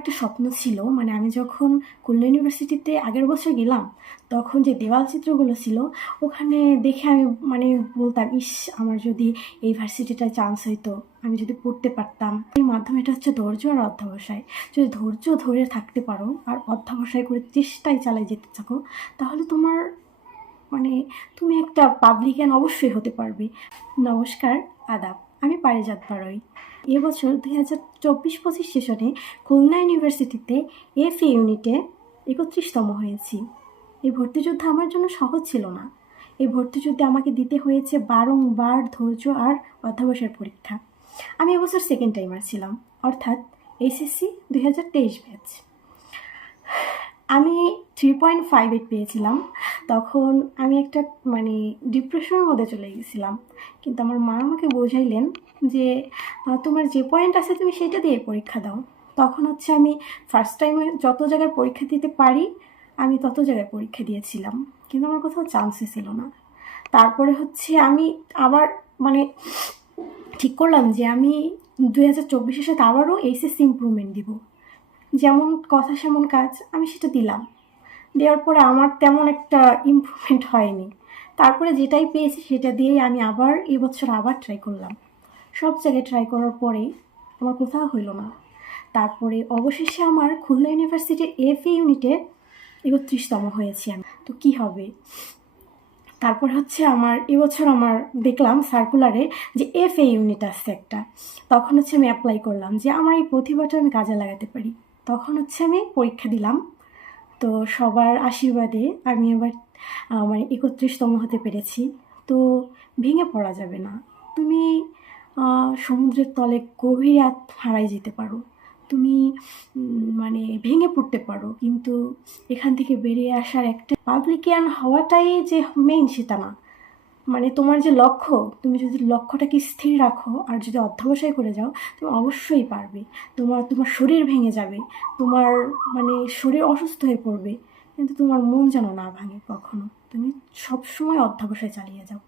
একটা স্বপ্ন ছিল, মানে আমি যখন খুলনা ইউনিভার্সিটিতে আগের বছর গেলাম তখন যে দেওয়াল চিত্রগুলো ছিল ওখানে দেখে আমি মানে বলতাম, ইস আমার যদি এই ভার্সিটিটায় চান্স হইতো, আমি যদি পড়তে পারতাম। এই মাধ্যমে এটা হচ্ছে ধৈর্য আর অধ্যবসায়। যদি ধৈর্য ধরে থাকতে পারো আর অধ্যবসায় করে চেষ্টায় চালিয়ে যেতে থাকো, তাহলে তোমার মানে তুমি একটা পাবলিকান অবশ্যই হতে পারবে। নমস্কার, আদাব, আমি পারিজাত বারোই। এবছর 2024-25 সেশনে খুলনা ইউনিভার্সিটিতে এফএ ইউনিটে 31তম হয়েছি। এই ভর্তিযুদ্ধ আমার জন্য সহজ ছিল না। এই ভর্তিযুদ্ধে আমাকে দিতে হয়েছে বারংবার ধৈর্য আর অধ্যবসায়ের পরীক্ষা। আমি এবছর সেকেন্ড টাইমার ছিলাম, অর্থাৎ এইচএসসি 2023 ব্যাচ। আমি 3.58 পেয়েছিলাম। তখন আমি একটা মানে ডিপ্রেশনের মধ্যে চলে গেছিলাম, কিন্তু আমার মা আমাকে বোঝাইলেন যে তোমার যে পয়েন্ট আছে তুমি সেটা দিয়ে পরীক্ষা দাও। তখন হচ্ছে আমি ফার্স্ট টাইমে যত জায়গায় পরীক্ষা দিতে পারি আমি তত জায়গায় পরীক্ষা দিয়েছিলাম, কিন্তু আমার কোথাও চান্সই ছিল না। তারপরে হচ্ছে আমি আবার মানে ঠিক করলাম যে আমি 2024-এর সাথে আবারও এইচএসসি ইমপ্রুভমেন্ট দিব। যেমন কথা সেমন কাজ, আমি সেটা দিলাম। দেওয়ার পরে আমার তেমন একটা ইমপ্রুভমেন্ট হয়নি। তারপরে যেটাই পেয়েছি সেটা দিয়েই আমি আবার এবছর আবার ট্রাই করলাম। সব জায়গায় ট্রাই করার পরে আমার কোথাও হইল না। তারপরে অবশেষে আমার খুলনা ইউনিভার্সিটির এফএ ইউনিটে 31তম হয়েছি আমি। তো কি হবে? তারপর হচ্ছে আমার এবছর আমার দেখলাম সার্কুলারে যে এফএ ইউনিট আসছে একটা। তখন হচ্ছে আমি অ্যাপ্লাই করলাম যে আমার এই প্রতিভাটা আমি কাজে লাগাতে পারি। তখন হচ্ছে আমি পরীক্ষা দিলাম। তো সবার আশীর্বাদে আমি এবার মানে 31তম হতে পেরেছি। তো ভেঙে পড়া যাবে না। তুমি সমুদ্রের তলে গভীর হারাই যেতে পারো, তুমি মানে ভেঙে পড়তে পারো, কিন্তু এখান থেকে বেরিয়ে আসার একটা পাবলিকিয়ান হওয়াটাই যে মেইন সেটা না। মানে তোমার যে লক্ষ্য, তুমি যদি লক্ষ্যটাকে স্থির রাখো আর যদি অধ্যবসায় করে যাও, তুমি অবশ্যই পারবে। তোমার শরীর ভেঙে যাবে, তোমার মানে শরীর অসুস্থ হয়ে পড়বে, কিন্তু তোমার মন যেন না ভাঙে কখনো। তুমি সবসময় অধ্যবসায় চালিয়ে যাও।